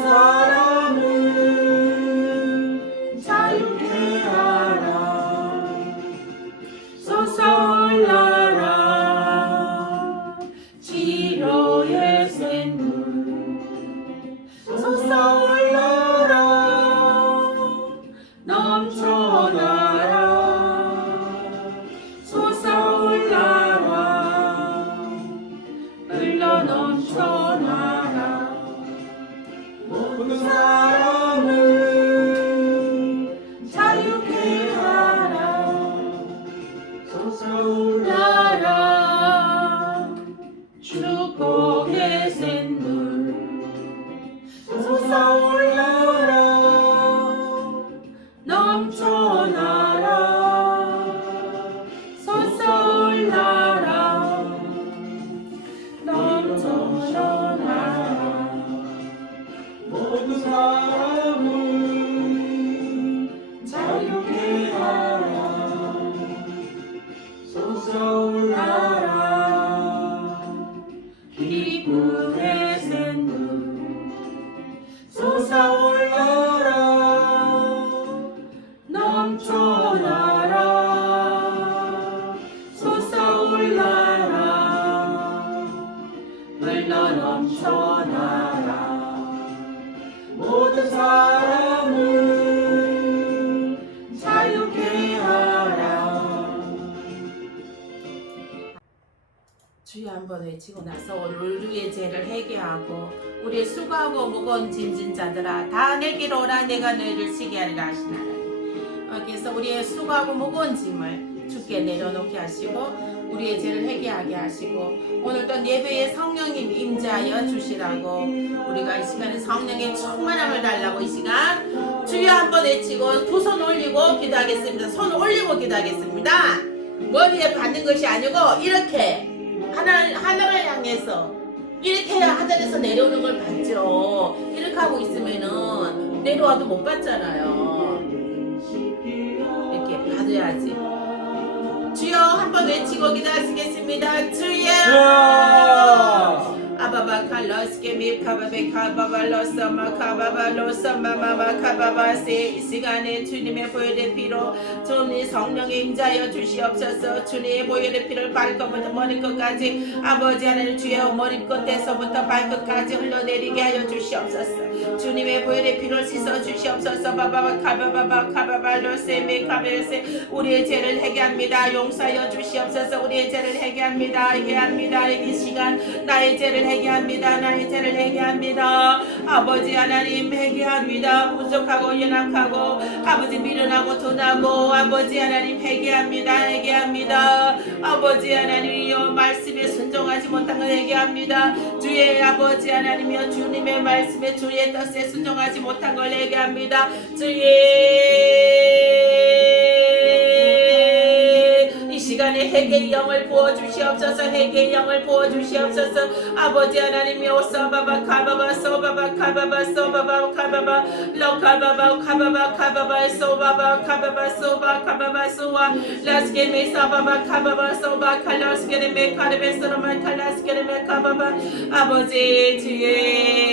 사람을 자유케 하라. 솟아올라라. 치료의 샘물 솟아올라라. 넘쳐나라. 솟아올라라. 흘러 넘쳐나라. 모든 사람을 자유케 하라. 솟아올라라. 축복의 샘물 솟아올라라. 넘쳐나라. 솟아올라라. 넘쳐나라. 모든 사람을 자유케 하라. 솟아올라라. 기쁨의 샘물 솟아올라라. 넘쳐나라. 솟아올라라. 흘러 넘쳐나라. 모든 사람을 자유케 하라. 주여 한번 외치고 나서 오늘 우리의 죄를 회개하고 우리의 수고하고 무거운 짐진 자들아 다 내게로 오라. 내가 너희를 쉬게 하리라 하신 하나님, 여기서 우리의 수고하고 무거운 짐을 주께 내려놓게 하시고 우리의 죄를 회개하게 하시고 오늘도 예배에 성령님 임재하여 주시라고, 우리가 이 시간에 성령의 충만함을 달라고 이 시간 주여 한번 외치고 두 손 올리고 기도하겠습니다. 손 올리고 기도하겠습니다. 머리에 받는 것이 아니고 이렇게 하늘을 향해서 이렇게 해야 하늘에서 내려오는 걸 받죠. 이렇게 하고 있으면은 내려와도 못 받잖아요. 이렇게 받아야지. 주여 한번 외치고 기도하시겠습니다. 주여 아바바 칼로스케 미카바베 카바발로서마 카바발로서마 마마 카바바세, 이 시간에 주님의 보혈의 피로 주님 성령의 임자여 주시옵소서. 주님의 보혈의 피를 발끝부터 머리끝까지 아버지 하나님 주여 머리끝에서부터 발끝까지 흘러내리게 하여 주시옵소서. 주님의 보혈의 피를 씻어 주시옵소서. 바바바 카바바바 카바발로세 미카베세, 우리의 죄를 회개합니다. 용서하여 주시옵소서. 우리의 죄를 회개합니다. 회개합니다. 이 시간 나의 죄를 회개합니다. 나의 죄를 회개합니다. 아버지 하나님 회개합니다. 부족하고 연약하고 아버지 미련하고 둔하고 아버지 하나님 회개합니다. 회개합니다. 아버지 하나님이여 말씀에 순종하지 못한 걸 회개합니다. 주의 아버지 하나님이여 주님의 말씀에 주의 뜻에 순종하지 못한 걸 회개합니다. 주의 이 시간에 회개의 영을 부어주시옵소서. 회개의 영을 부어주시옵소서. 아버지 하나님이여 서바바 카바바 소바바 카바바 소바바 카바바 러카바바 카바바 카바바 소바바 카바바 소바 카바바 소와 라스케메 사바바 카바바 소바 칼라스케메 카르베 소라마 칼라스케메 카바바, 아버지 주의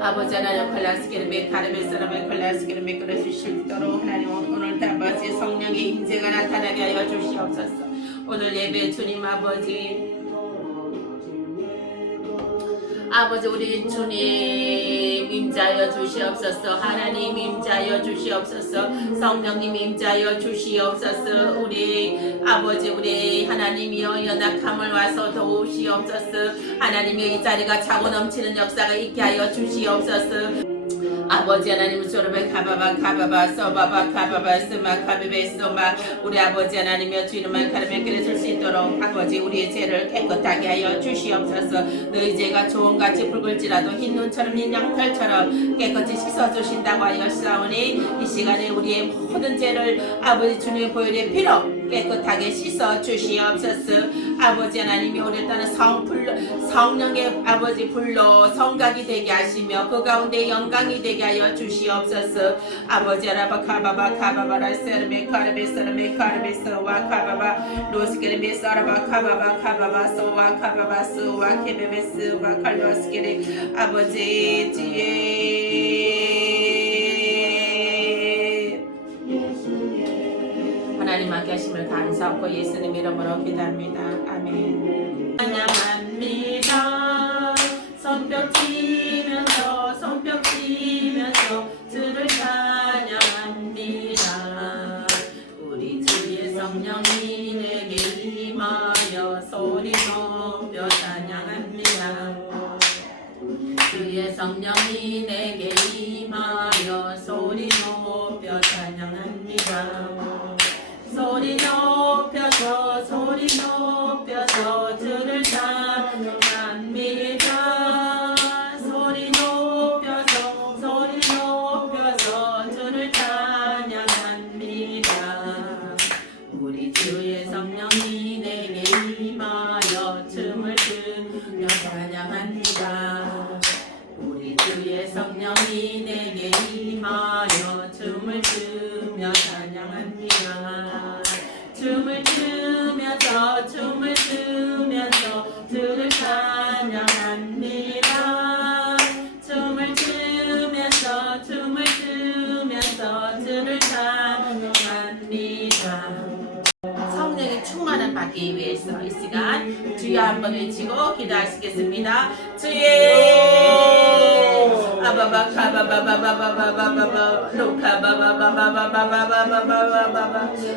아버지 하나님 콜라스케르메 카르베스라메 콜라스케르메 그러실 수 있도록 하나님 오늘 아버지 성령의 임재가 나타나게 하여 주시옵소서. 오늘 예배 주님 아버지 우리 주님 임자여 주시옵소서. 하나님 임자여 주시옵소서. 성령님 임자여 주시옵소서. 우리 아버지 우리 하나님이여 연약함을 와서 도우시옵소서. 하나님이여 이 자리가 차고 넘치는 역사가 있게 하여 주시옵소서. 아버지 하나님 소르베 카바바 카바바 소바바 카바바 스마 카베베 소마, 우리 아버지 하나님여 주님만 카르멘 그려줄 수 있도록 아버지 우리의 죄를 깨끗하게 하여 주시옵소서. 너희 죄가 조금같이 붉을지라도 흰 눈처럼 흰 양털처럼 깨끗이 씻어주신다고 하였사오니 이 시간에 우리의 모든 죄를 아버지 주님의 보혈의 피로 깨끗하게 씻어 주시옵소서. 아버지 하나님이 오늘따라 성령의 아버지 불로 성각이 되게 하시며 그 가운데 영광이 되게 하여 주시옵소서. 아버지 아라바 카바바 카바바라 세르메 카르베 세르메 카르베 소와 카바바 로스케르메 사라바 카바바 카바바 소와 카바바 소와 케베베 소와 칼로스케르 아버지 지혜 하나님 함께 하심을 감사하고 예수님 이름으로 기도합니다. 아멘. 찬양합니다. 손뼉 치면서 주를 찬양합니다. 우리 주의 성령이 내게 임하여 소리 높여 찬양합니다. 주의 성령이 내게 임하여 소리 높여 찬양합니다. 소리 높여서 주를 찬양합니다. 소리 높여서 주를 찬양합니다. 우리 주의 성령이 내게 임하여 춤을 추며 찬양합니다. 우리 주의 성령이 내게 임하여 춤을 추며 찬양합니다. 춤을 추면서 주를 찬양합니다. 춤을 추면서 주를 찬양합니다. 성령의 충만을 받기 위해서 이 시간 주여 한번 외치고 기도하시겠습니다. 주의 아바바 카바바바바바바바바바 로카바바바바바바바바바바바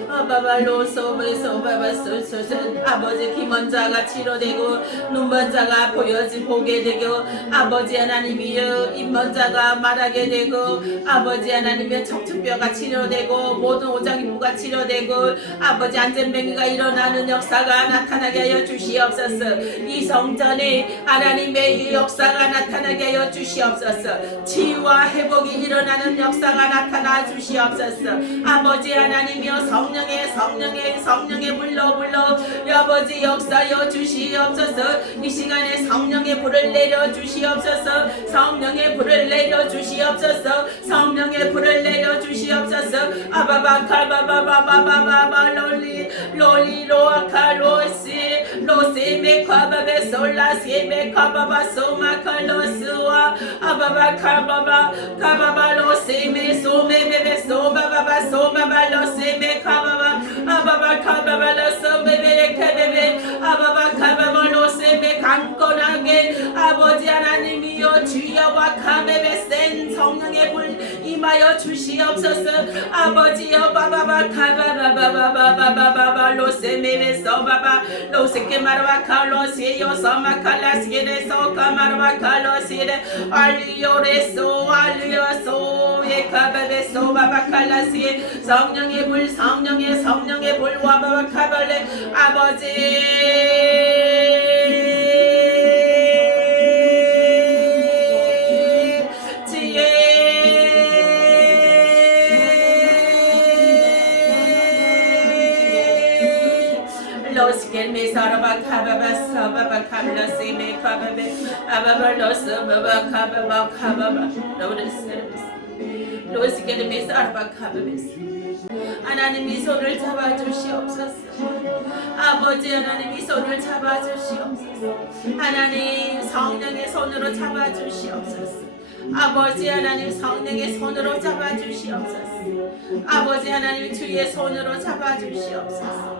아바바 로소베소바바소소소 아버지 기먼자가 치료되고 눈먼자가 보게 되고 아버지 하나님이여 입먼자가 말하게 되고 아버지 하나님의 척추뼈가 치료되고 모든 오장이부가 치료되고 아버지 안전병기가 일어나는 역사가 나타나게 하여 주시옵소서. 이 성전에 하나님의 역사가 나타나게 하여 주시옵소서. 치유와 회복이 일어나는 역사가 나타나 주시옵소서. 아버지 하나님이여 성령의 불러 아버지 역사여 주시옵소서. 이 시간에 성령의 불을 내려 주시옵소서. 성령의 불을 내려 주시옵소서. 성령의 불을 내려 주시옵소서. 아바바 칼바바바바바바바 롤리 로아카 로세메 카바베 솔라세메 카바바 소마카 로스와 아바바 카바바 로세메 소메베베 소바바바 소바바 로세메 카바바 아바바 카바바 로소메베 케베베 아바바 카바바 로세메 강건하게 아버지 하나님이여 주여와 카베베 센 성령의 불 임하여 주시옵소서. 아버지여 바바바 카바바바바바바바바 로세메베 소바바 로세케 마르와 칼로시요 소마칼라시게 소카마르와 칼로시레 알리오레소 알리오소 예카베베소 바바칼라시 성령의 불 성령의 불 와바바카발레 아버지 Lorsqu'elle saraba kababa sababa kabla sime kababa ababa losababa kababa kababa lorsqu'elle saraba kababa 하나님이 손을 잡아주시옵소서. 아버지 하나님이 손을 잡아주시옵소서. 하나님 성령의 손으로 잡아주시옵소서. 아버지 하나님 성령의 손으로 잡아주시옵소서. 아버지 하나님 주의 손으로 잡아주시옵소서.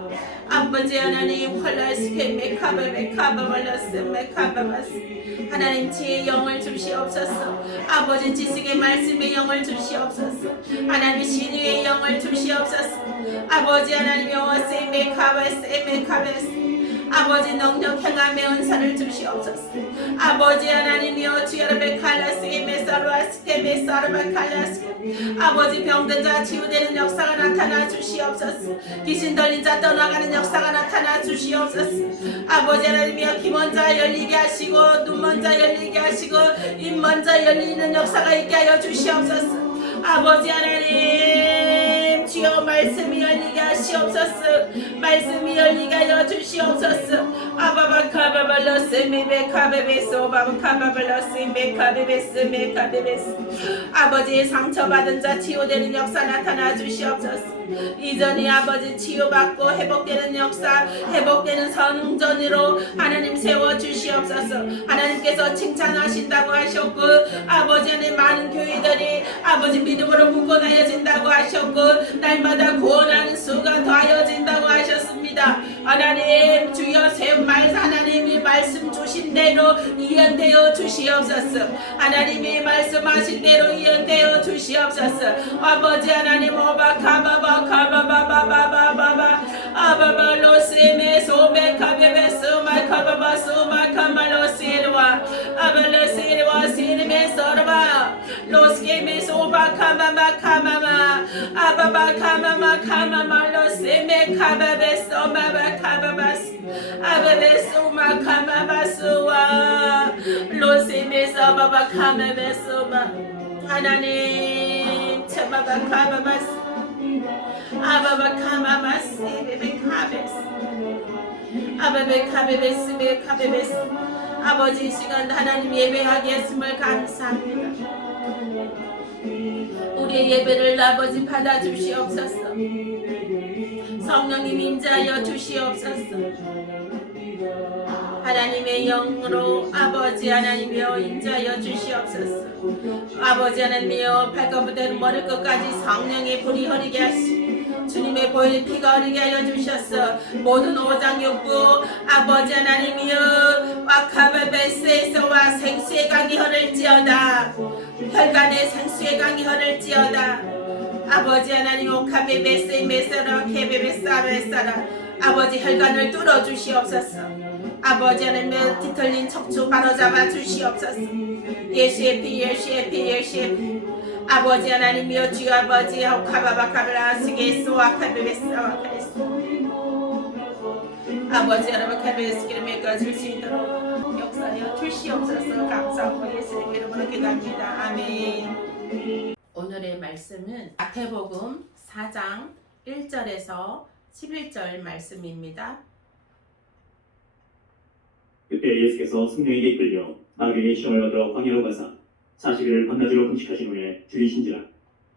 아버지 하나님 콜라스케 메카베 카바발라스 메카바바스 하나님 지혜의 영을 주시옵소서. 아버지 지식의 말씀의 영을 주시옵소서. 하나님 신의의 영을 주시옵소서. 아버지 하나님 여호와세 메카바스 메카바스 아버지 능력 행함의 은사를 주시옵소서. 아버지 하나님이여 주여라베 칼라스게 메사르아스케 메사르바 칼라스케 아버지 병든 자 치유되는 역사가 나타나 주시옵소서. 귀신 들린 자 떠나가는 역사가 나타나 주시옵소서. 아버지 하나님이여 귀먼 자 열리게 하시고 눈먼 자 열리게 하시고 입먼 자 열리는 역사가 있게 하여 주시옵소서. 아버지 하나님 주여 말씀이 열리게 하시옵소서. 주시옵소서. 말씀이 열리게 하여 주시옵소서. 아바바카바발러스 미베카베베소 바바카바발러스 미베카베베스 미베카베베스. 아버지 상처받은 자 치유되는 역사 나타나 주시옵소서. 이전에 아버지 치유받고 회복되는 역사, 회복되는 성전으로 하나님 세워 주시옵소서. 하나님께서 칭찬하신다고 하셨고, 아버지 안에 많은 교회들이 아버지 믿음으로 굳건하여진다고 하셨고, 날마다 구원하는 수가 더하여진다고 하셨습니다. 하나님 주여 하나님이 말씀 주신 대로 이행되어 주시옵소서. 하나님이 말씀하신 대로 이행되어 주시옵소서. 아버지 하나님 오바카바바 카바바바바바바바 아바발로스메소메카베베스 마카바바스 마카말로스에르와 아발로스에르와 시르메서르바 로스케메소바카마마카마마 아바바카마마카마말로스메카바베스 오마바카바바스 아바베소마카마바스와 로스메서바바카마베소마 하나님 차바바카마바스 아바바카마마스 베베카베스 아바베카베베스 베카베베스. 아버지 이 시간 하나님 예배하게 했음을 감사합니다. 우리의 예배를 아버지 받아주시옵소서. 성령님 임재하여 주시옵소서. 하나님의 영으로 아버지 하나님이여 임재하여 주시옵소서. 아버지 하나님이여 발끝부터 머리끝까지 성령의 불이 흐르게 하시고 주님의 보혈 피가 흐르게 하여 주셨어. 모든 오장육부 아버지 하나님이여 와카베베스에서와 생수의 강이 흐를지어다. 혈관의 생수의 강이 흐를지어다. 아버지 하나님 오카베베스 메서라 케베베사베사라 아버지 혈관을 뚫어 주시옵소서. 아버지 하나님의 뒤틀린 척추 바로잡아 주시옵소서. 예수의 피 예수의 피 예수의 피. 아버지 하나님이여 주여 아버지 오카바바카브라 스게스와 카베베스와 카레스 아버지 하나님 카베베스 기름에 꺼질 수 있도록 역사하여 주시옵소서. 감사하고 예수님 이름으로 기도합니다. 아멘. 오늘의 말씀은 마태복음 4장 1절에서 11절 말씀입니다. 그때 예수께서 성령에게 이끌려 마귀의 시험을 받으러 광야로 가사 40일을 밤낮으로 금식하신 후에 들이신지라.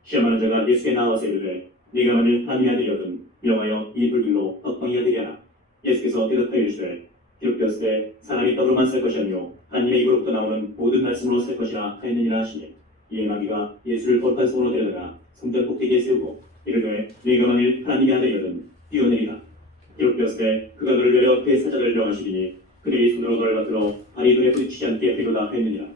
시험하는 자가 예수께 나와서 이르되 네가 만일 하나님의 아들이거든 명하여 이 불길로 떡방이 하게 하라. 예수께서 대답하여 이르시되 기록되었을 때 사람이 떡으로만 살 것이 아니요 하나님의 입으로부터 나오는 모든 말씀으로 살 것이라 하였느니라 하시니 이에 마귀가 예수를 거룩한 성으로 데려다가 성전 꼭대기에 세우고 이르되 네가 만일 하나님의 아들이거든 뛰어내리라. 기록되었을 때 그가 너를 내려 대사자를 명하시리니 그들이 손으로 너를 받들어 발이 눈에 부딪히지 않게 하리로다 하였느니라.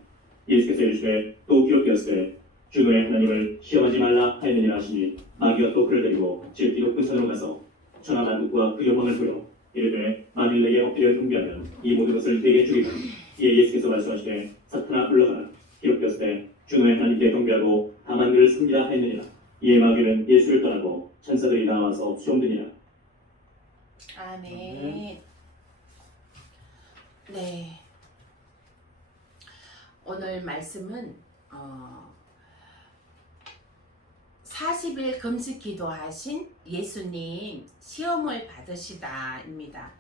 예수께서 이르시되 또 기록되었을 때 주 너의 하나님을 시험하지 말라 하였느니라 하시니 마귀가 또 그를 데리고 질기 높은 산으로 가서 천하만국과 그 영광을 보여 이르되 만일 내게 엎드려 경배하면 이 모든 것을 내게 주리라. 이에 예수께서 말씀하시되 사탄아 물러가라. 기록되었을 때 주 너의 하나님께 경배하고 다만 그를 섬기라 하였느니라. 이에 마귀는 예수를 떠나고 천사들이 나와서 수종드니라. 아멘. 네. 오늘 말씀은 40일 금식 기도하신 예수님 시험을 받으시다입니다.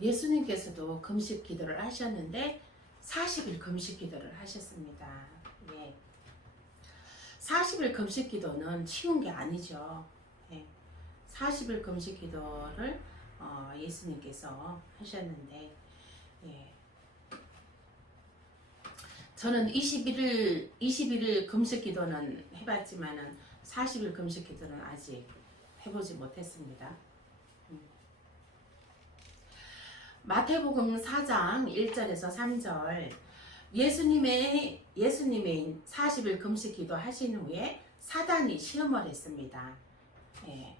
예수님께서도 금식 기도를 하셨는데 40일 금식 기도를 하셨습니다. 예. 40일 금식 기도는 쉬운 게 아니죠. 예. 40일 금식 기도를 예수님께서 하셨는데 예. 저는 21일 금식 기도는 해봤지만은 40일 금식 기도는 아직 해보지 못했습니다. 마태복음 4장 1절에서 3절 예수님의 40일 금식 기도 하신 후에 사단이 시험을 했습니다. 예.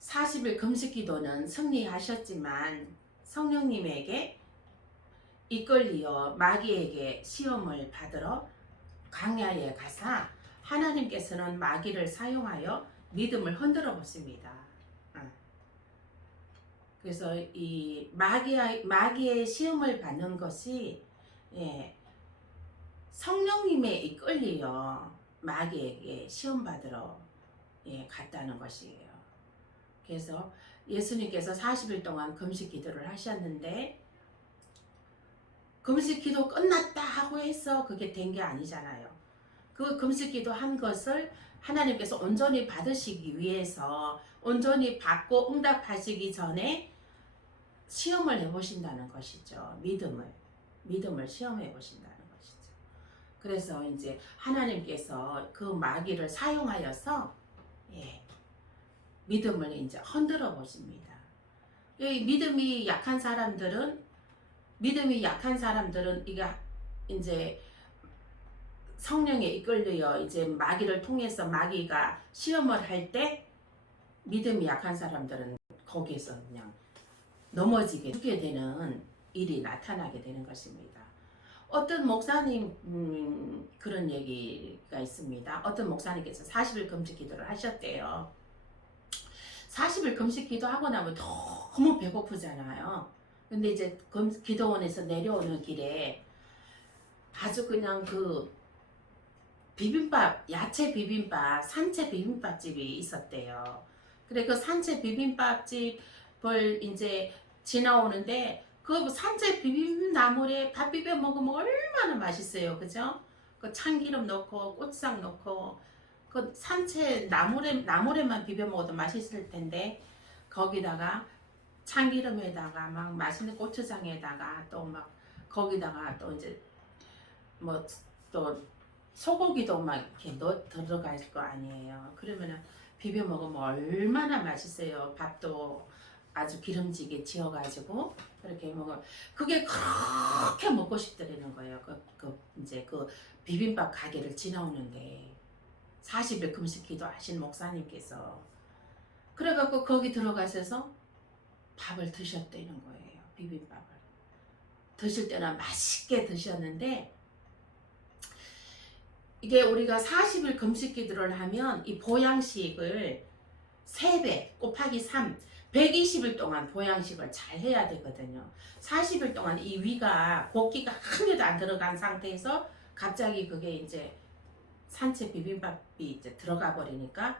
40일 금식 기도는 승리하셨지만 성령님에게 이끌리어 마귀에게 시험을 받으러 광야에 가사 하나님께서는 마귀를 사용하여 믿음을 흔들어 보십니다. 그래서 이 마귀의 시험을 받는 것이 예, 성령님에 이끌리어 마귀에게 시험 받으러 갔다는 것이에요. 그래서 예수님께서 40일 동안 금식 기도를 하셨는데 금식 기도 끝났다 하고 해서 그게 된 게 아니잖아요. 그 금식 기도 한 것을 하나님께서 온전히 받으시기 위해서 온전히 받고 응답하시기 전에 시험을 해보신다는 것이죠. 믿음을 시험해 보신다는 것이죠. 그래서 이제 하나님께서 그 마귀를 사용하여서 믿음을 이제 흔들어 보십니다. 이 믿음이 약한 사람들은 이게 이제 성령에 이끌려 이제 마귀를 통해서 마귀가 시험을 할 때 믿음이 약한 사람들은 거기에서 그냥 넘어지게 죽게 되는 일이 나타나게 되는 것입니다. 어떤 목사님 그런 얘기가 있습니다. 어떤 목사님께서 40일 금식 기도를 하셨대요. 40일 금식 기도하고 나면 너무 배고프잖아요. 근데 이제 기도원에서 내려오는 길에 아주 그냥 그 비빔밥, 야채 비빔밥, 산채 비빔밥집이 있었대요. 그래 그 산채 비빔밥집을 이제 지나오는데 그 산채 비빔나물에 밥 비벼 먹으면 얼마나 맛있어요. 그죠? 그 참기름 넣고 고추장 넣고 그 산채 나물에만 비벼 먹어도 맛있을 텐데 거기다가 참기름에다가 막 맛있는 고추장에다가 또 막 거기다가 또 이제 뭐 또 소고기도 막 이렇게 들어갈 거 아니에요. 그러면은 비벼 먹으면 얼마나 맛있어요. 밥도 아주 기름지게 지어가지고 그렇게 먹어. 그게 그렇게 먹고 싶더라는 거예요. 이제 그 비빔밥 가게를 지나오는데 40일 금식 기도하신 목사님께서 그래갖고 거기 들어가셔서 밥을 드셨다는 거예요. 비빔밥을 드실 때는 맛있게 드셨는데 이게 우리가 40일 금식 기도를 하면 이 보양식을 3배 곱하기 3 120일 동안 보양식을 잘 해야 되거든요. 40일 동안 이 위가 고기가 한 개도 안 들어간 상태에서 갑자기 그게 이제 산채 비빔밥이 이제 들어가 버리니까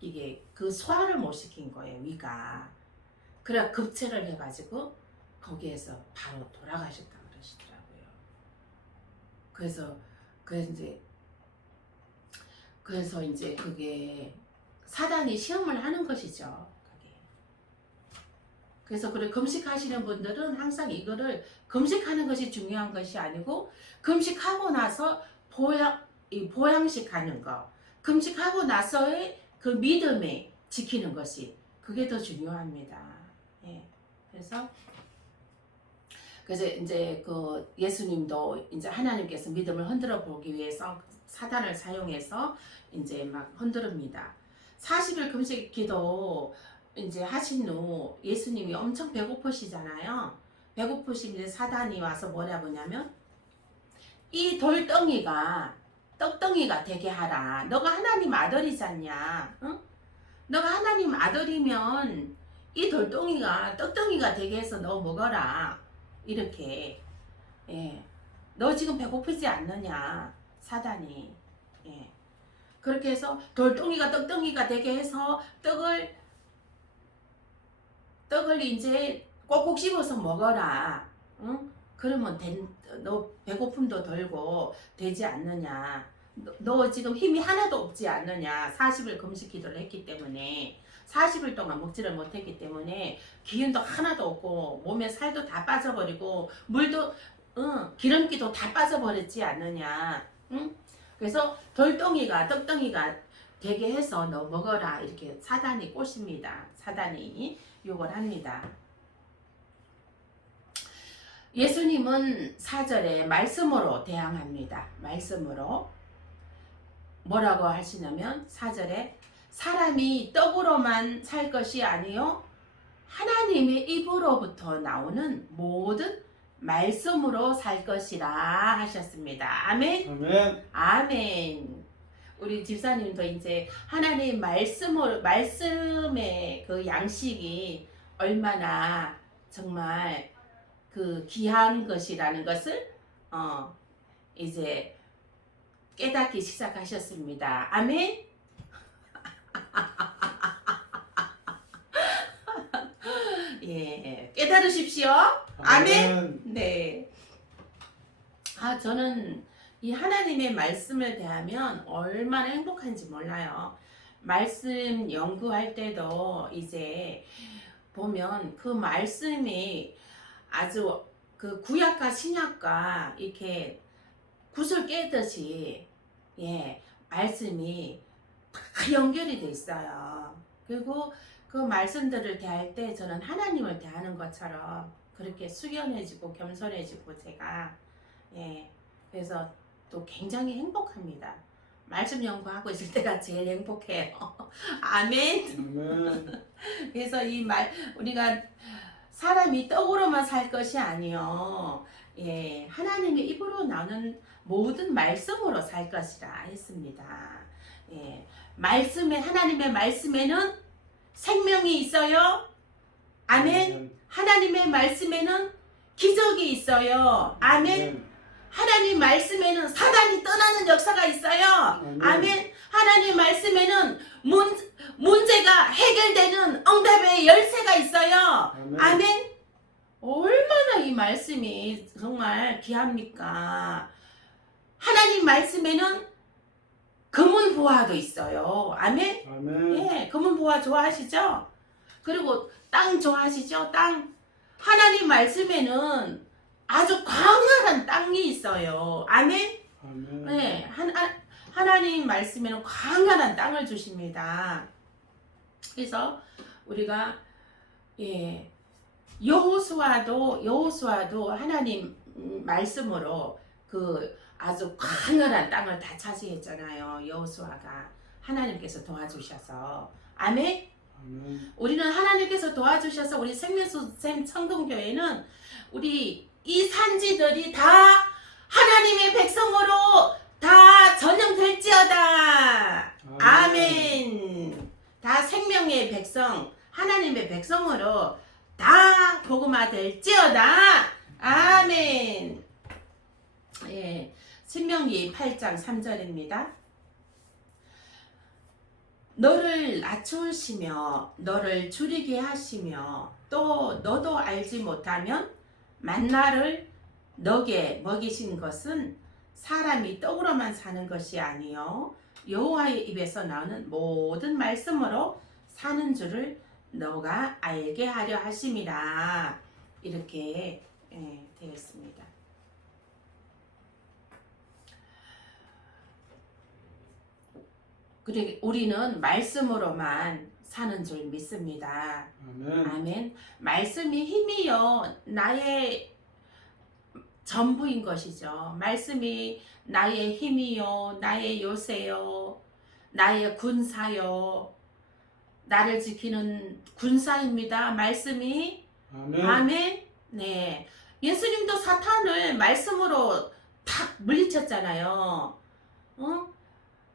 이게 그 소화를 못 시킨 거예요. 위가. 그래 급체를 해가지고 거기에서 바로 돌아가셨다 그러시더라고요. 그래서 이제 그게 사단이 시험을 하는 것이죠. 그게. 그래서 그래 금식하시는 분들은 항상 이거를 금식하는 것이 중요한 것이 아니고 금식하고 나서 보양식 하는 거, 금식하고 나서의 그 믿음에 지키는 것이 그게 더 중요합니다. 그래서 이제 그 예수님도 이제 하나님께서 믿음을 흔들어 보기 위해서 사단을 사용해서 이제 막 흔들읍니다. 40일 금식 기도 이제 하신 후 예수님이 엄청 배고프시잖아요. 배고프시면 사단이 와서 뭐라고 하냐면 이 돌덩이가 떡덩이가 되게 하라. 너가 하나님 아들이잖냐. 응? 너가 하나님 아들이면 이 돌덩이가 떡덩이가 되게 해서 너 먹어라. 이렇게 너 지금 배고프지 않느냐. 사단이 그렇게 해서 돌덩이가 떡덩이가 되게 해서 떡을 이제 꼭꼭 씹어서 먹어라. 응? 그러면 너 배고픔도 덜고 되지 않느냐. 너 지금 힘이 하나도 없지 않느냐. 40일 금식 기도를 했기 때문에 40일 동안 먹지를 못했기 때문에 기운도 하나도 없고 몸에 살도 다 빠져버리고 물도 기름기도 다 빠져버렸지 않느냐. 응? 그래서 돌덩이가 떡덩이가 되게 해서 너 먹어라. 이렇게 사단이 꼬십니다. 사단이 욕을 합니다. 예수님은 4절에 말씀으로 대항합니다. 말씀으로 뭐라고 하시냐면 4절에 사람이 떡으로만 살 것이 아니요 하나님의 입으로부터 나오는 모든 말씀으로 살 것이라 하셨습니다. 아멘. 아멘. 아멘. 우리 집사님도 이제 하나님 말씀의 그 양식이 얼마나 정말 그 귀한 것이라는 것을 이제 깨닫기 시작하셨습니다. 아멘. 예, 깨달으십시오. 아멘. 네. 저는 이 하나님의 말씀을 대하면 얼마나 행복한지 몰라요. 말씀 연구할 때도 이제 보면 그 말씀이 아주 그 구약과 신약과 이렇게 구슬 깨듯이 말씀이 다 연결이 돼 있어요. 그리고 그 말씀들을 대할 때 저는 하나님을 대하는 것처럼 그렇게 숙연해지고 겸손해지고 제가 그래서 또 굉장히 행복합니다. 말씀 연구하고 있을 때가 제일 행복해요. 아멘. 그래서 이 우리가 사람이 떡으로만 살 것이 아니요 하나님의 입으로 나오는 모든 말씀으로 살 것이라 했습니다. 하나님의 말씀에는 생명이 있어요. 아멘. 하나님의 말씀에는 기적이 있어요. 아멘. 하나님 말씀에는 사단이 떠나는 역사가 있어요. 아멘. 하나님 말씀에는 문제가 해결되는 응답의 열쇠가 있어요. 아멘. 얼마나 이 말씀이 정말 귀합니까? 하나님 말씀에는 금은 보화도 있어요. 아멘. 금은 보화 좋아하시죠? 그리고 땅 좋아하시죠? 땅. 하나님 말씀에는 아주 광활한 땅이 있어요. 아멘. 하나님 말씀에는 광활한 땅을 주십니다. 그래서 우리가 여호수아도 하나님 말씀으로 그 아주 광활한 땅을 다 차지했잖아요. 여호수아가 하나님께서 도와주셔서. 아멘. 우리는 하나님께서 도와주셔서 우리 생명샘 청동교회는 우리 이 산지들이 다 하나님의 백성으로 다 전영될지어다. 아멘. 다 생명의 백성, 하나님의 백성으로 다 복음화 될지어다. 아멘. 신명기 8장 3절입니다. 너를 낮추시며 너를 줄이게 하시며 또 너도 알지 못하면 만나를 너게 먹이신 것은 사람이 떡으로만 사는 것이 아니요 여호와의 입에서 나오는 모든 말씀으로 사는 줄을 너가 알게 하려 하심이라. 이렇게 되어 있습니다. 그리고 우리는 말씀으로만 사는 줄 믿습니다. 아멘. 말씀이 힘이요 나의 전부인 것이죠. 말씀이 나의 힘이요 나의 요새요 나의 군사요 나를 지키는 군사입니다. 말씀이. 아멘. 네. 예수님도 사탄을 말씀으로 탁 물리쳤잖아요.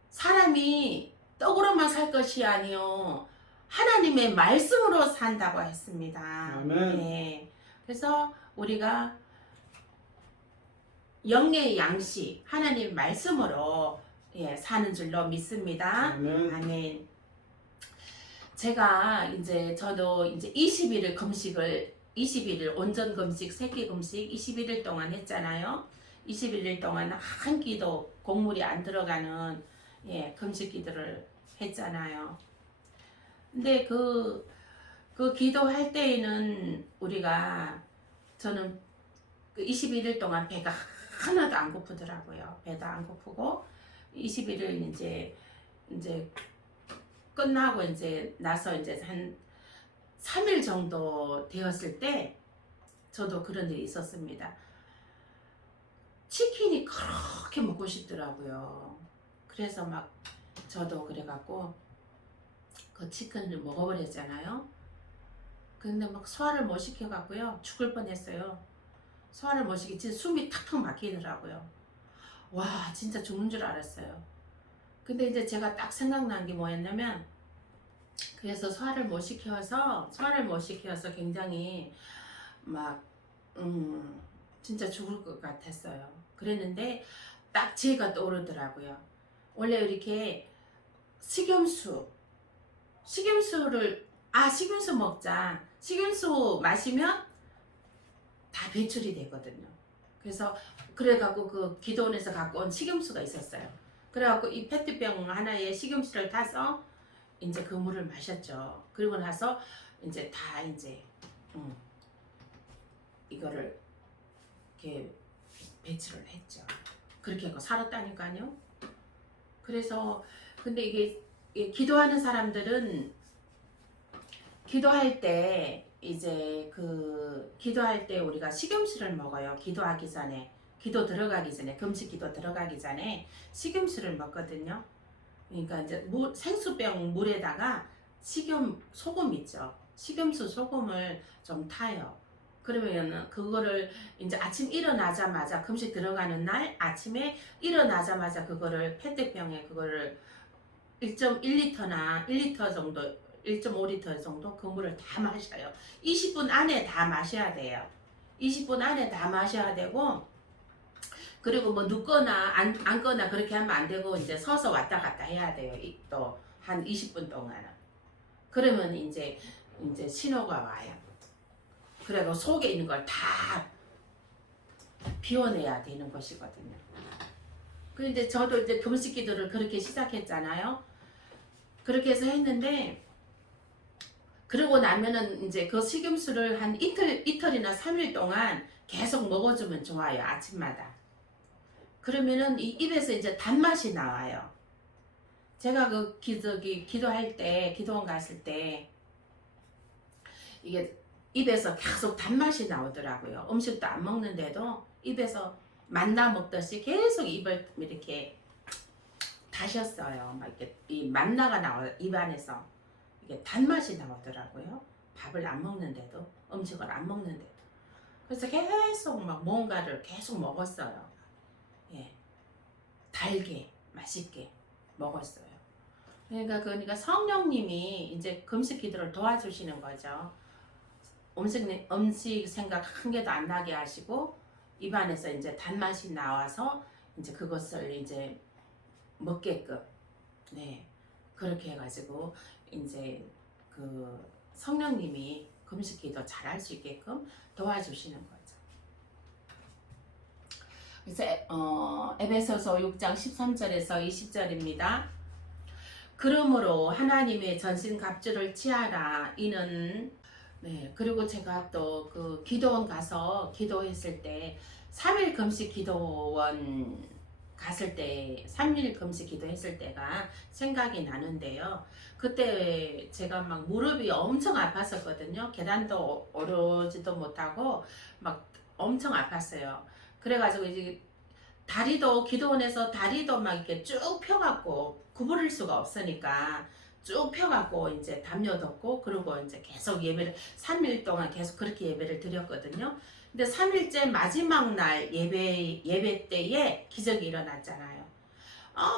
사람이 떡으로만 살 것이 아니요 하나님의 말씀으로 산다고 했습니다. 아멘. 네. 그래서 우리가 영의 양식 하나님 말씀으로 사는 줄로 믿습니다. 아멘. 저도 이제 20일을 금식을 21일 온전 금식, 세끼 금식 21일 동안 했잖아요. 21일 동안 한 끼도 곡물이 안 들어가는 금식 기도를 했잖아요. 근데 그 기도할 때에는 저는 그 21일 동안 배가 하나도 안 고프더라고요. 배도 안 고프고 21일 이제 끝나고 나서 한 3일 정도 되었을 때 저도 그런 일이 있었습니다. 치킨이 그렇게 먹고 싶더라고요. 그래서 막 저도 그래갖고 그 치킨을 먹어버렸잖아요. 근데 막 소화를 못 시켜갖고요. 죽을 뻔했어요. 소화를 못 시키고 진짜 숨이 탁탁 막히더라고요. 와 진짜 죽는 줄 알았어요. 근데 이제 제가 딱 생각난 게 뭐였냐면 그래서 소화를 못 시켜서 굉장히 막 진짜 죽을 것 같았어요. 그랬는데 딱 지혜가 떠오르더라고요. 원래 이렇게 식염수를 식염수 먹자. 식염수 마시면 다 배출이 되거든요. 그래서 그래갖고 그 기도원에서 갖고 온 식염수가 있었어요. 그래갖고 이 페트병 하나에 식염수를 타서 이제 그 물을 마셨죠. 그리고 나서 이제 다 이제 이거를 이렇게 배출을 했죠. 그렇게 하고 살았다니까요. 그래서 근데 이게 기도하는 사람들은 기도할 때 이제 그 기도할 때 우리가 식염수를 먹어요. 기도하기 전에, 기도 들어가기 전에, 금식 기도 들어가기 전에 식염수를 먹거든요. 그러니까 이제 생수병 물에다가 소금 있죠. 식염수 소금을 좀 타요. 그러면 그거를 이제 아침 일어나자마자 금식 들어가는 날 아침에 일어나자마자 그거를 페트병에 그거를 1.1리터나 1리터 정도 1.5리터 정도 그 물을 다 마셔요. 20분 안에 다 마셔야 돼요. 20분 안에 다 마셔야 되고 그리고 뭐 눕거나 앉거나 그렇게 하면 안 되고 이제 서서 왔다 갔다 해야 돼요. 또 한 20분 동안은. 그러면 이제 신호가 와요. 그리고 속에 있는 걸 다 비워내야 되는 것이거든요. 그런데 저도 이제 금식 기도를 그렇게 시작했잖아요. 그렇게 해서 했는데 그러고 나면은 이제 그 식염수를 한 이틀이나 3일 동안 계속 먹어주면 좋아요. 아침마다. 그러면은 이 입에서 이제 단맛이 나와요. 제가 그 기도할 때, 기도원 갔을 때 이게 입에서 계속 단맛이 나오더라고요. 음식도 안 먹는데도 입에서 만나 먹듯이 계속 입을 이렇게 다셨어요. 막 이렇게 이 만나가 나와요. 입 안에서 이게 단맛이 나오더라고요. 밥을 안 먹는데도, 음식을 안 먹는데도. 그래서 계속 막 뭔가를 계속 먹었어요. 예, 달게 맛있게 먹었어요. 그러니까 성령님이 이제 금식 기도를 도와주시는 거죠. 음식 생각 한 개도 안 나게 하시고 입안에서 이제 단맛이 나와서 이제 그것을 이제 먹게끔 네 그렇게 해가지고 이제 그 성령님이 금식 기도 잘할 수 있게끔 도와주시는 거죠. 그래서 에베소서 6장 13절에서 20절입니다. 그러므로 하나님의 전신갑주를 취하라. 이는 네 그리고 제가 또 그 기도원 가서 기도했을 때 3일 금식 기도원 갔을 때 3일 금식 기도했을 때가 생각이 나는데요. 그때 제가 막 무릎이 엄청 아팠었거든요. 계단도 오르지도 못하고 막 엄청 아팠어요. 그래가지고 이제 다리도 기도원에서 다리도 막 이렇게 쭉 펴갖고 구부릴 수가 없으니까 쭉 펴갖고 이제 담요 덮고 그리고 이제 계속 예배를 3일 동안 계속 그렇게 예배를 드렸거든요. 근데 3일째 마지막 날 예배 때에 기적이 일어났잖아요.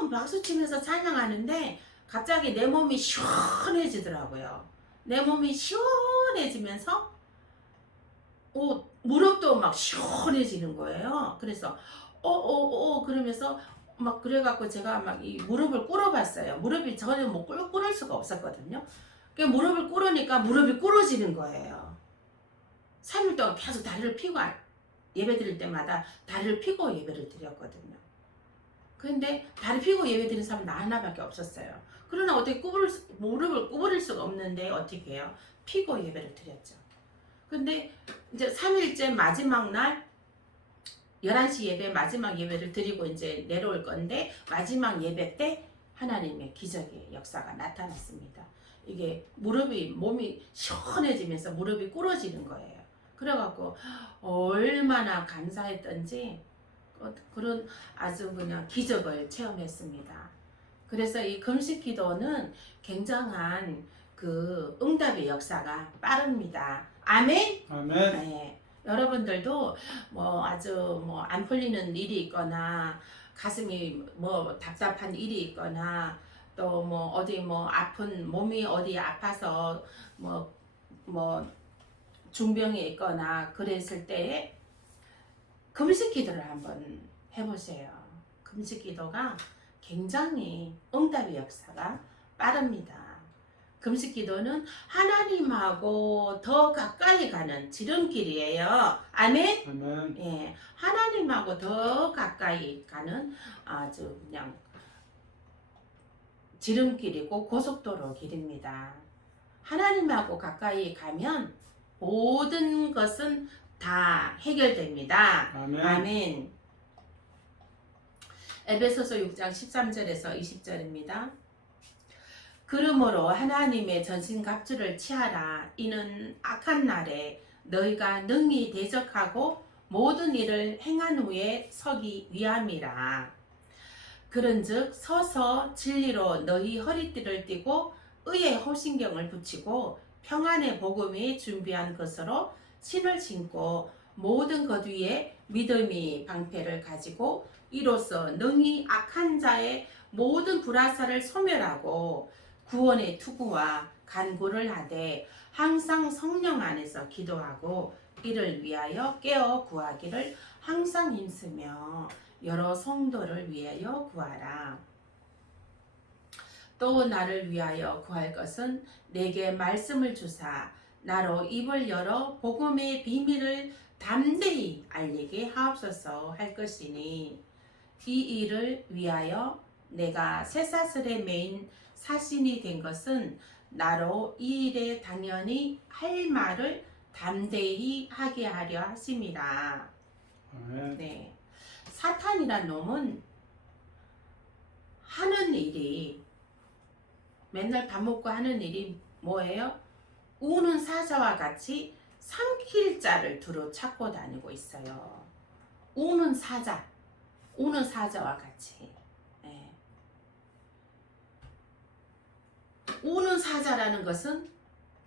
박수 치면서 찬양하는데 갑자기 내 몸이 시원해지더라고요. 내 몸이 시원해지면서 무릎도 막 시원해지는 거예요. 그래서 그러면서 막 그래갖고 제가 막 이 무릎을 꿇어봤어요. 무릎이 전혀 뭐 꿇을 수가 없었거든요. 그 무릎을 꿇으니까 무릎이 꿇어지는 거예요. 3일 동안 계속 다리를 펴고 예배 드릴 때마다 다리를 펴고 예배를 드렸거든요. 근데 다리 펴고 예배 드리는 사람 나 하나밖에 없었어요. 그러나 어떻게 무릎을 구부릴 수가 없는데 어떻게 해요? 펴고 예배를 드렸죠. 근데 이제 3일째 마지막 날 11시 예배 마지막 예배를 드리고 이제 내려올 건데 마지막 예배 때 하나님의 기적의 역사가 나타났습니다. 이게 몸이 시원해지면서 무릎이 꿇어지는 거예요. 그래갖고 얼마나 감사했던지 그런 아주 그냥 기적을 체험했습니다. 그래서 이 금식 기도는 굉장한 그 응답의 역사가 빠릅니다. 아멘? 아멘. 네. 여러분들도 뭐 아주 뭐 안 풀리는 일이 있거나 가슴이 뭐 답답한 일이 있거나 또 뭐 어디 뭐 아픈 몸이 어디 아파서 뭐 중병에 있거나 그랬을 때 금식 기도를 한번 해보세요. 금식 기도가 굉장히 응답의 역사가 빠릅니다. 금식 기도는 하나님하고 더 가까이 가는 지름길이에요. 아멘? 아멘. 예, 하나님하고 더 가까이 가는 아주 그냥 지름길이고 고속도로 길입니다. 하나님하고 가까이 가면 모든 것은 다 해결됩니다. 아멘. 아멘. 에베소서 6장 13절에서 20절입니다. 그러므로 하나님의 전신갑주를 취하라. 이는 악한 날에 너희가 능히 대적하고 모든 일을 행한 후에 서기 위함이라. 그런즉 서서 진리로 너희 허리띠를 띠고 의의 호신경을 붙이고 평안의 복음이 준비한 것으로 신을 신고 모든 것 위에 믿음이 방패를 가지고 이로써 능히 악한 자의 모든 불화살을 소멸하고 구원의 투구와 간구를 하되 항상 성령 안에서 기도하고 이를 위하여 깨어 구하기를 항상 힘쓰며 여러 성도를 위하여 구하라. 또 나를 위하여 구할 것은 내게 말씀을 주사 나로 입을 열어 복음의 비밀을 담대히 알리게 하옵소서 할 것이니 이 일을 위하여 내가 쇠사슬에 매인 사신이 된 것은 나로 이 일에 당연히 할 말을 담대히 하게 하려 하심이라. 아멘. 네. 사탄이란 놈은 하는 일이 맨날 밥 먹고 하는 일이 뭐예요? 우는 사자와 같이 삼킬 자를 두루 찾고 다니고 있어요. 우는 사자와 같이. 예. 우는 사자라는 것은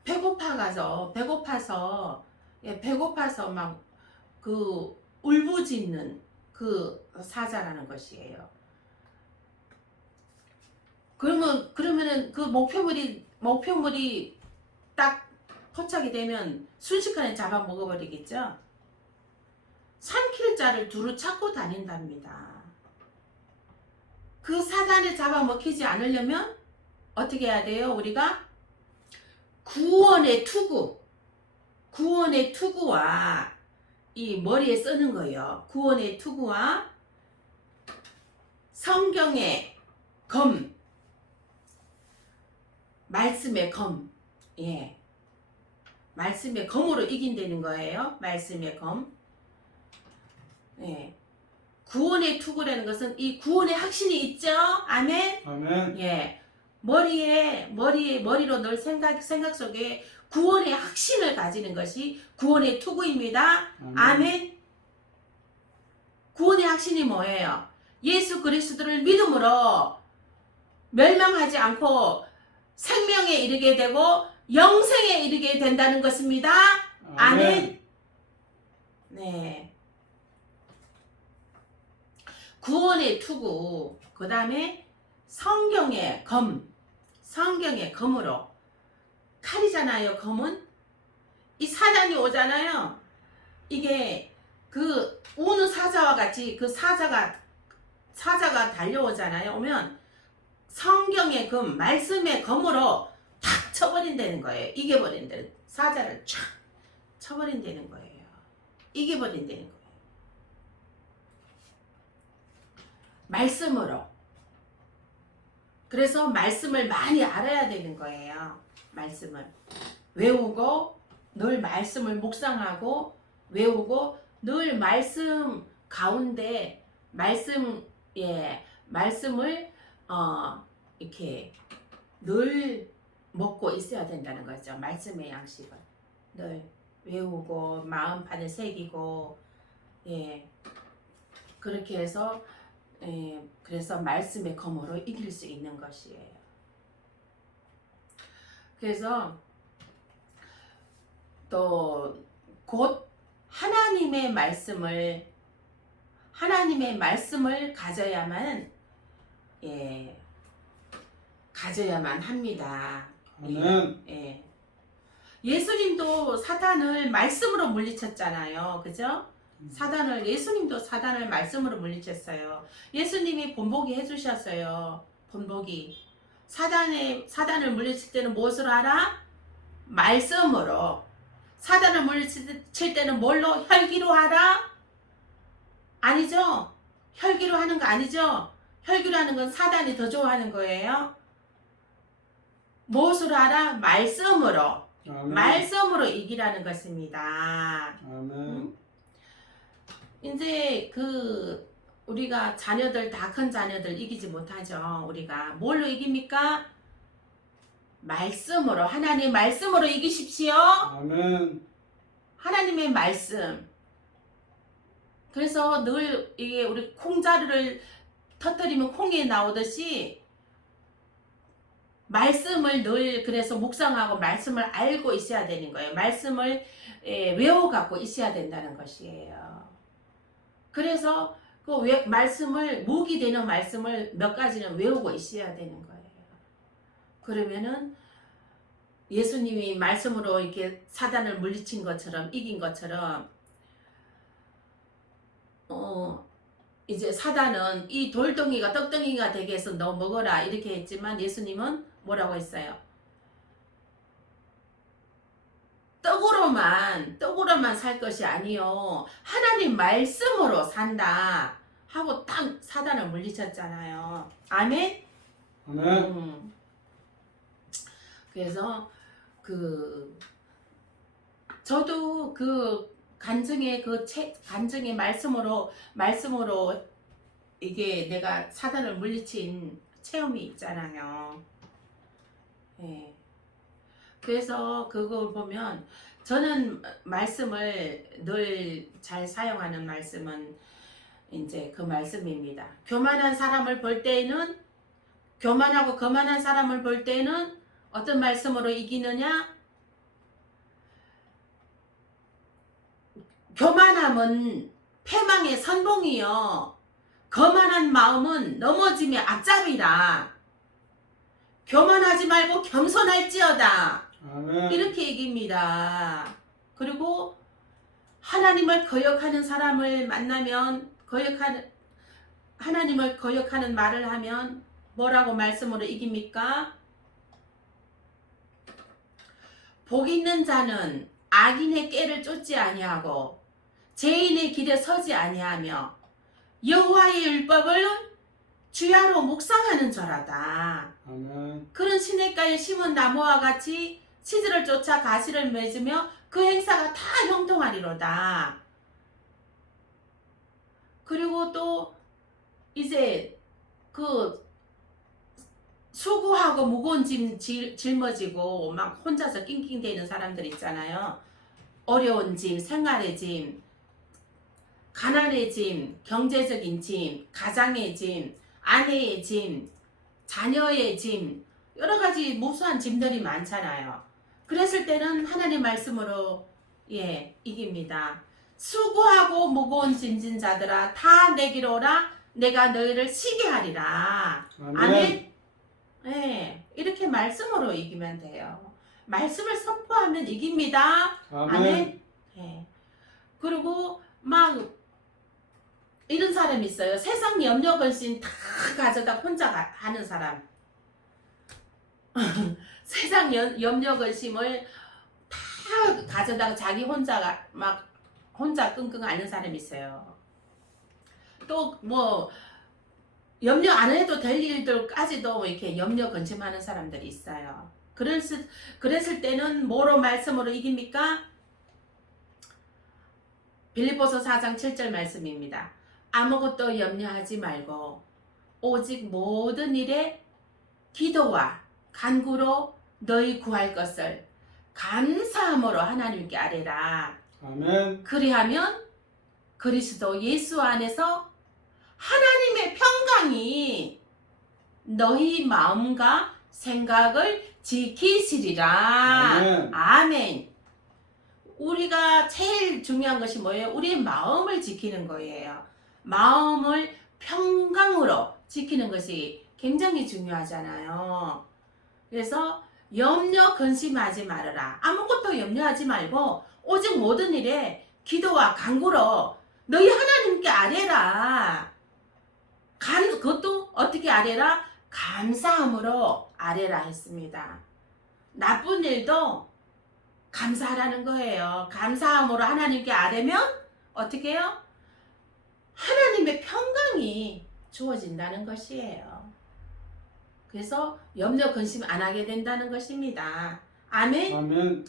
배고파서 막 그 울부짖는 그 사자라는 것이에요. 그러면은 그 목표물이 딱 포착이 되면 순식간에 잡아 먹어버리겠죠. 삼킬 자를 두루 찾고 다닌답니다. 그 사단에 잡아 먹히지 않으려면 어떻게 해야 돼요? 우리가 구원의 투구와 이 머리에 쓰는 거예요. 구원의 투구와 성경의 검, 말씀의 검, 예, 말씀의 검으로 이긴다는 거예요. 말씀의 검. 예. 구원의 투구라는 것은 이 구원의 확신이 있죠. 아멘. 아멘. 예. 머리로 늘 생각 속에 구원의 확신을 가지는 것이 구원의 투구입니다. 아멘. 구원의 확신이 뭐예요? 예수 그리스도를 믿음으로 멸망하지 않고 생명에 이르게 되고 영생에 이르게 된다는 것입니다. 아멘. 네. 구원의 투구, 그 다음에 성경의 검으로 칼이잖아요. 검은 이 사단이 오잖아요. 이게 그 우는 사자와 같이 그 사자가 달려오잖아요. 오면 성경의 검, 말씀의 검으로 탁 쳐버린다는 거예요. 이겨버린다는, 사자를 촥 쳐버린다는 거예요. 이겨버린다는 거예요. 말씀으로. 그래서 말씀을 많이 알아야 되는 거예요. 말씀을 외우고 늘 말씀을 묵상하고 외우고 늘 말씀 가운데 말씀을 이렇게 늘 먹고 있어야 된다는 거죠. 말씀의 양식을 늘 외우고 마음판에 새기고, 예, 그렇게 해서 그래서 말씀의 검으로 이길 수 있는 것이에요. 그래서 또 곧 하나님의 말씀을 가져야만 합니다. 아멘. 예수님도 사탄을 말씀으로 물리쳤잖아요. 그죠? 사단을, 예수님도 사단을 말씀으로 물리쳤어요. 예수님이 본보기 해주셨어요. 본보기. 사단을 물리칠 때는 무엇으로 하라? 말씀으로. 사단을 물리칠 때는 뭘로? 혈기로 하라? 아니죠? 혈기로 하는 거 아니죠? 혈기로 하는 건 사단이 더 좋아하는 거예요. 무엇으로 하라? 말씀으로. 아멘. 말씀으로 이기라는 것입니다. 아멘. 이제 우리가 자녀들, 다 큰 자녀들 이기지 못하죠. 우리가 뭘로 이깁니까? 말씀으로. 하나님 말씀으로 이기십시오. 아멘. 하나님의 말씀. 그래서 늘 이게 우리 콩자루를 터뜨리면 콩이 나오듯이 말씀을 늘 그래서 묵상하고 말씀을 알고 있어야 되는 거예요. 말씀을 외워갖고 있어야 된다는 것이에요. 그래서 그 말씀을, 무기 되는 말씀을 몇 가지는 외우고 있어야 되는 거예요. 그러면은 예수님이 말씀으로 이렇게 사단을 물리친 것처럼, 이긴 것처럼, 이제 사단은 이 돌덩이가 떡덩이가 되게 해서 너 먹어라 이렇게 했지만 예수님은 뭐라고 했어요? 떡으로만 살 것이 아니요 하나님 말씀으로 산다 하고 딱 사단을 물리쳤잖아요. 아멘? 아멘. 그래서 저도 간증의 말씀으로 이게 내가 사단을 물리친 체험이 있잖아요. 예. 그래서 그걸 보면 저는 말씀을 늘 잘 사용하는 말씀은 이제 그 말씀입니다. 교만한 사람을 볼 때에는, 교만하고 거만한 사람을 볼 때는 어떤 말씀으로 이기느냐? 교만함은 패망의 선봉이요 거만한 마음은 넘어짐의 앞잡이라. 교만하지 말고 겸손할지어다. 아멘. 이렇게 얘기입니다. 그리고 하나님을 거역하는 사람을 만나면, 하나님을 거역하는 말을 하면 뭐라고 말씀으로 이깁니까? 복 있는 자는 악인의 꾀를 쫓지 아니하고 죄인의 길에 서지 아니하며 여호와의 율법을 주야로 묵상하는 자라다. 아멘. 그런 시냇가에 심은 나무와 같이 치즈를 쫓아 가시를 맺으며 그 행사가 다 형통하리로다. 그리고 또 이제 수고하고 무거운 짐 짊어지고 막 혼자서 낑낑대는 사람들 있잖아요. 어려운 짐, 생활의 짐, 가난의 짐, 경제적인 짐, 가장의 짐, 아내의 짐, 자녀의 짐, 여러 가지 무수한 짐들이 많잖아요. 그랬을 때는 하나님 말씀으로 이깁니다. 수고하고 무거운 짐진 자들아 다 내게로 오라. 내가 너희를 쉬게 하리라. 아멘. 네, 이렇게 말씀으로 이기면 돼요. 말씀을 선포하면 이깁니다. 아멘. 네. 그리고 막 이런 사람이 있어요. 세상 염려 근심 다 가져다 혼자 하는 사람. 세상 염려 근심을 다 가져다가 자기 혼자가 막 혼자 끙끙 앓는 사람이 있어요. 또 뭐 염려 안 해도 될 일들까지도 이렇게 염려 근심하는 사람들이 있어요. 그랬을 때는 뭐로 말씀으로 이깁니까? 빌립보서 4장 7절 말씀입니다. 아무것도 염려하지 말고 오직 모든 일에 기도와 간구로 너희 구할 것을 감사함으로 하나님께 아뢰라. 아멘. 그리하면 그리스도 예수 안에서 하나님의 평강이 너희 마음과 생각을 지키시리라. 아멘. 아멘. 우리가 제일 중요한 것이 뭐예요? 우리의 마음을 지키는 거예요. 마음을 평강으로 지키는 것이 굉장히 중요하잖아요. 그래서 염려 근심하지 말아라. 아무것도 염려하지 말고 오직 모든 일에 기도와 간구로 너희 하나님께 아뢰라. 그것도 어떻게 아뢰라? 감사함으로 아뢰라 했습니다. 나쁜 일도 감사하라는 거예요. 감사함으로 하나님께 아뢰면 어떻게 해요? 하나님의 평강이 주어진다는 것이에요. 그래서 염려 근심 안 하게 된다는 것입니다. 아멘. 아멘.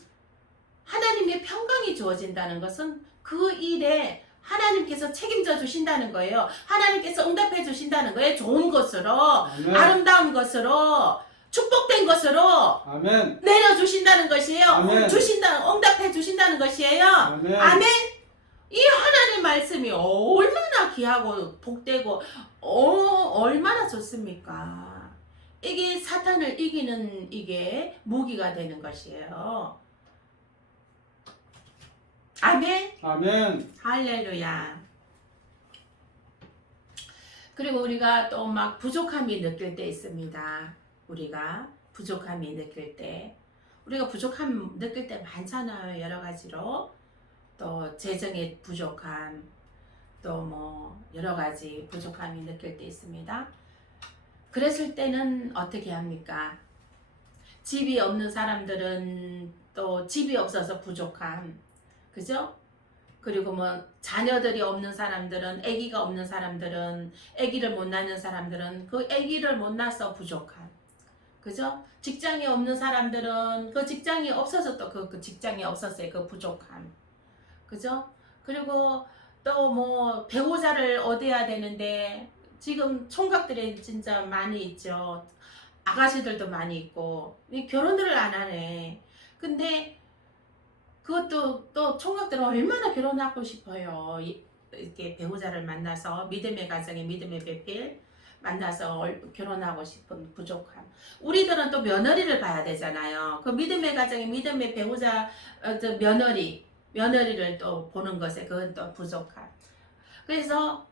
하나님의 평강이 주어진다는 것은 그 일에 하나님께서 책임져 주신다는 거예요. 하나님께서 응답해 주신다는 거예요. 좋은 것으로, 아멘. 아름다운 것으로, 축복된 것으로 아멘. 내려주신다는 것이에요. 아멘. 응답해 주신다는 것이에요. 아멘. 아멘. 이 하나님 말씀이 얼마나 귀하고 복되고 얼마나 좋습니까? 이게 사탄을 이기는 이게 무기가 되는 것이에요. 아멘. 아멘. 할렐루야. 그리고 우리가 또 막 부족함이 느낄 때 있습니다. 우리가 부족함이 느낄 때 우리가 부족함 느낄 때 많잖아요. 여러 가지로 또 재정의 부족함 또 뭐 여러 가지 부족함이 느낄 때 있습니다. 그랬을 때는 어떻게 합니까? 집이 없는 사람들은 또 집이 없어서 부족함, 그죠? 그리고 뭐 자녀들이 없는 사람들은, 아기가 없는 사람들은, 아기를 못 낳는 사람들은 그 아기를 못 낳아서 부족함, 그죠? 직장이 없는 사람들은 그 직장이 없어서 또 그 직장이 없었어요. 그 부족함, 그죠? 그리고 또 뭐 배우자를 얻어야 되는데 지금 총각들이 진짜 많이 있죠. 아가씨들도 많이 있고 결혼들을 안 하네. 근데 그것도 또 총각들은 얼마나 결혼하고 싶어요. 이렇게 배우자를 만나서 믿음의 가정에 믿음의 배필 만나서 결혼하고 싶은 부족함. 우리들은 또 며느리를 봐야 되잖아요. 그 믿음의 가정에 믿음의 배우자 며느리를 또 보는 것에 그건 또 부족함. 그래서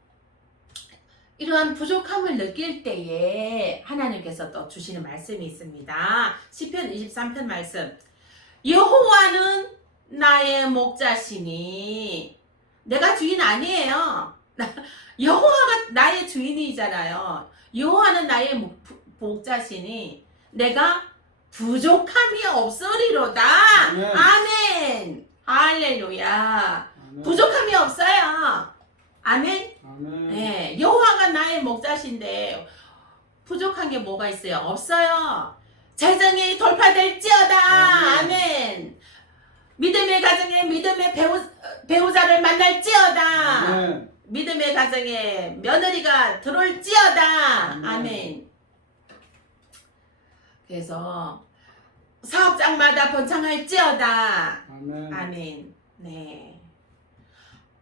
이러한 부족함을 느낄 때에 하나님께서 또 주시는 말씀이 있습니다. 시편 23편 말씀. 여호와는 나의 목자시니, 내가 주인 아니에요. 여호와가 나의 주인이잖아요. 여호와는 나의 목자시니 내가 부족함이 없으리로다. 아멘. 아멘. 할렐루야. 아멘. 부족함이 없어요. 아멘. 아멘. 네, 여호와가 나의 목자신데 부족한 게 뭐가 있어요? 없어요. 재정이 돌파될지어다. 아멘. 믿음의 가정에 믿음의 배우자를 만날지어다. 아멘. 믿음의 가정에 며느리가 들어올지어다. 아멘. 아멘. 그래서 사업장마다 번창할지어다. 아멘. 아멘. 네.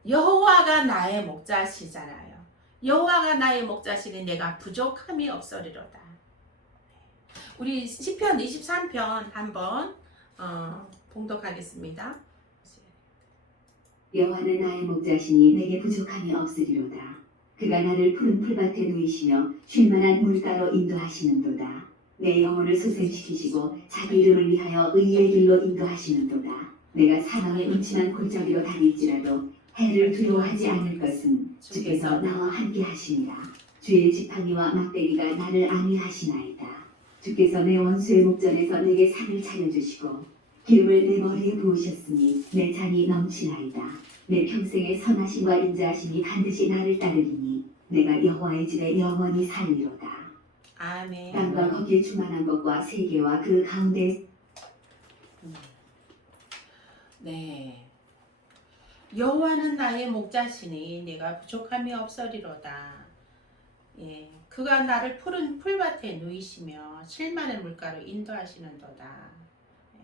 여호와가 나의 목자시잖아요. 여호와가 나의 목자시니 내가 부족함이 없으리로다. 우리 시편 23편 한번 봉독하겠습니다. 여호와는 나의 목자시니 내게 부족함이 없으리로다. 그가 나를 푸른 풀밭에 누이시며 쉴만한 물가로 인도하시는도다. 내 영혼을 소생시키시고 자기 이름을 위하여 의의 길로 인도하시는도다. 내가 사망의 음침한 골짜기로 다닐지라도 해를 두려워하지 않을 것은 주께서 나와 함께 하시니라. 주의 지팡이와 막대기가 나를 안위하시나이다. 주께서 내 원수의 목전에서 내게 상을 차려주시고 기름을 내 머리에 부으셨으니 내 잔이 넘치나이다. 내 평생의 선하심과 인자하심이 반드시 나를 따르리니 내가 여호와의 집에 영원히 살리로다. 아멘. 땅과 거기에 충만한 것과 세계와 그 가운데. 네. 여호와는 나의 목자시니 내가 부족함이 없으리로다. 예, 그가 나를 푸른 풀밭에 누이시며 쉴만한 물가로 인도하시는도다. 예.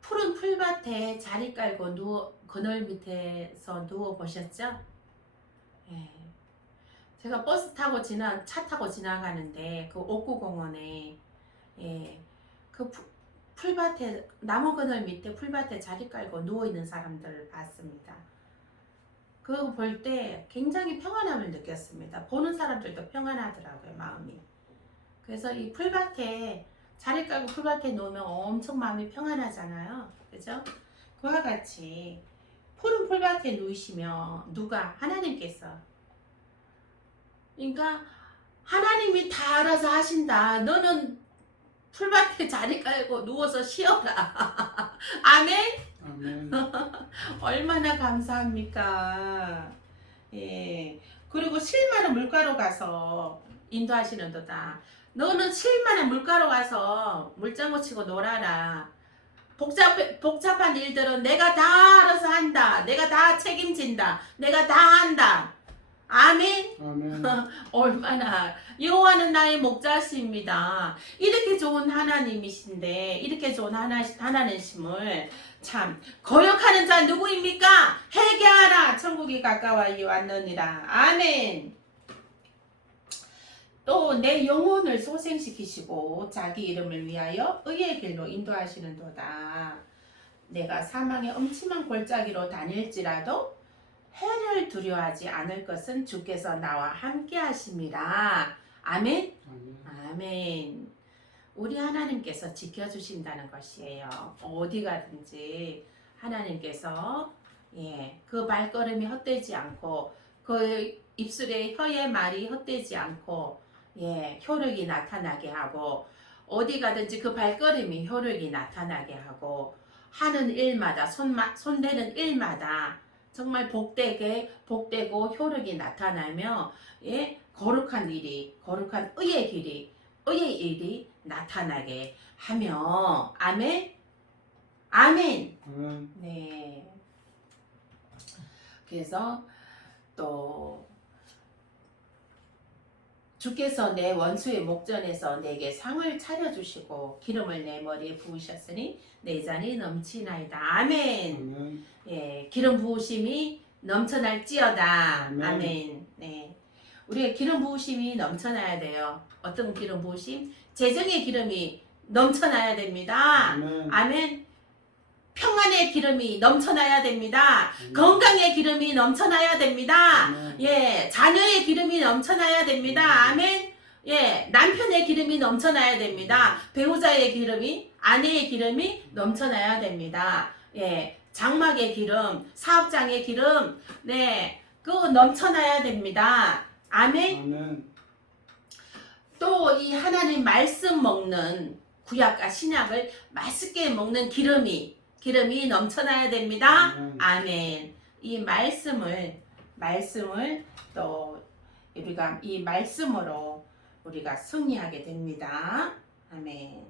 푸른 풀밭에 자리 깔고 그늘 밑에서 누워 보셨죠? 예. 제가 버스 타고 차 타고 지나가는데 그 옥구공원에 그 풀밭에 나무 그늘 밑에 풀밭에 자리 깔고 누워 있는 사람들을 봤습니다. 그거 볼 때 굉장히 평안함을 느꼈습니다. 보는 사람들도 평안하더라고요, 마음이. 그래서 이 풀밭에 자리 깔고 풀밭에 놓으면 엄청 마음이 평안하잖아요, 그죠? 그와 같이 푸른 풀밭에 누이시며 누가? 하나님께서. 그러니까 하나님이 다 알아서 하신다. 너는 풀밭에 자리 깔고 누워서 쉬어라. 아멘. 아멘. 얼마나 감사합니까? 예. 그리고 실만한 물가로 가서 인도하시는도다. 너는 실만한 물가로 가서 물장구 치고 놀아라. 복잡한 일들은 내가 다 알아서 한다. 내가 다 책임진다. 내가 다 한다. 아멘. 아멘. 얼마나 여호와는 나의 목자십니다. 이렇게 좋은 하나님이신데 이렇게 좋은 하나님심을 참 거역하는 자 누구입니까? 회개하라. 천국이 가까이 왔느니라. 아멘. 또 내 영혼을 소생시키시고 자기 이름을 위하여 의의 길로 인도하시는도다. 내가 사망의 엄침한 골짜기로 다닐지라도 해를 두려워하지 않을 것은 주께서 나와 함께 하심이라. 아멘. 아멘. 아멘. 우리 하나님께서 지켜주신다는 것이에요. 어디 가든지 하나님께서 그 발걸음이 헛되지 않고 그 입술에 혀의 말이 헛되지 않고 효력이 나타나게 하고 어디 가든지 그 발걸음이 효력이 나타나게 하고 하는 일마다 손대는 일마다 정말 복되고 효력이 나타나며 거룩한 일이 거룩한 의의 일이 나타나게 하며 아멘. 아멘. 아멘. 네. 그래서 또 주께서 내 원수의 목전에서 내게 상을 차려주시고 기름을 내 머리에 부으셨으니 내 잔이 넘치나이다. 아멘. 아멘. 기름 부으심이 넘쳐날지어다. 아멘. 아멘. 네. 우리가 기름 부으심이 넘쳐나야 돼요. 어떤 기름 부으심? 재정의 기름이 넘쳐나야 됩니다. 아멘. 아멘. 평안의 기름이 넘쳐나야 됩니다. 아멘. 건강의 기름이 넘쳐나야 됩니다. 아멘. 자녀의 기름이 넘쳐나야 됩니다. 아멘. 남편의 기름이 넘쳐나야 됩니다. 배우자의 기름이, 아내의 기름이 넘쳐나야 됩니다. 장막의 기름, 사업장의 기름, 그거 넘쳐나야 됩니다. 아멘. 아멘. 또 이 하나님 말씀 먹는 구약과 신약을 맛있게 먹는 기름이 넘쳐나야 됩니다. 아멘. 이 말씀을 또 우리가 이 말씀으로 우리가 승리하게 됩니다. 아멘.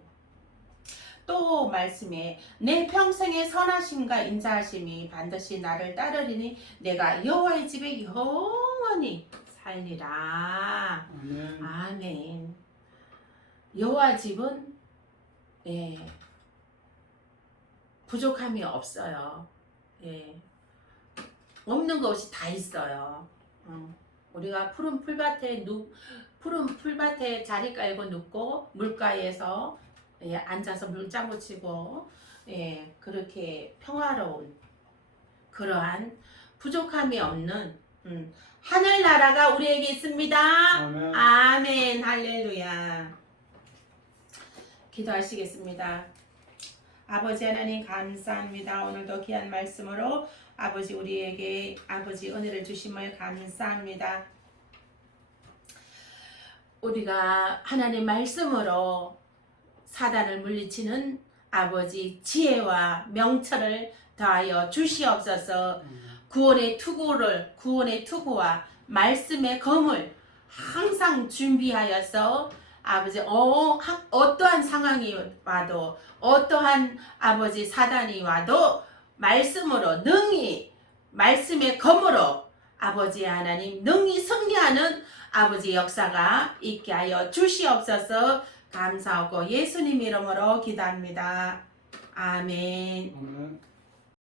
또 말씀에 내 평생의 선하심과 인자하심이 반드시 나를 따르리니 내가 여호와의 집에 영원히 살리라. 아멘. 아멘. 여호와 집은 부족함이 없어요. 없는 것이 다 있어요. 우리가 푸른 풀밭에 자리 깔고 눕고 물가에서 앉아서 물장구 치고 그렇게 평화로운 그러한 부족함이 없는 하늘나라가 우리에게 있습니다. 아멘. 아멘. 할렐루야. 기도하시겠습니다. 아버지 하나님 감사합니다. 오늘도 귀한 말씀으로 아버지 우리에게 아버지 은혜를 주심을 감사합니다. 우리가 하나님 말씀으로 사단을 물리치는 아버지 지혜와 명철을 더하여 주시옵소서. 구원의 투구와 말씀의 검을 항상 준비하여서 아버지 어떠한 상황이 와도 어떠한 아버지 사단이 와도 말씀으로 능히 말씀의 검으로 아버지 하나님 능히 승리하는 아버지 역사가 있게 하여 주시옵소서. 감사하고 예수님 이름으로 기도합니다. 아멘. 아멘.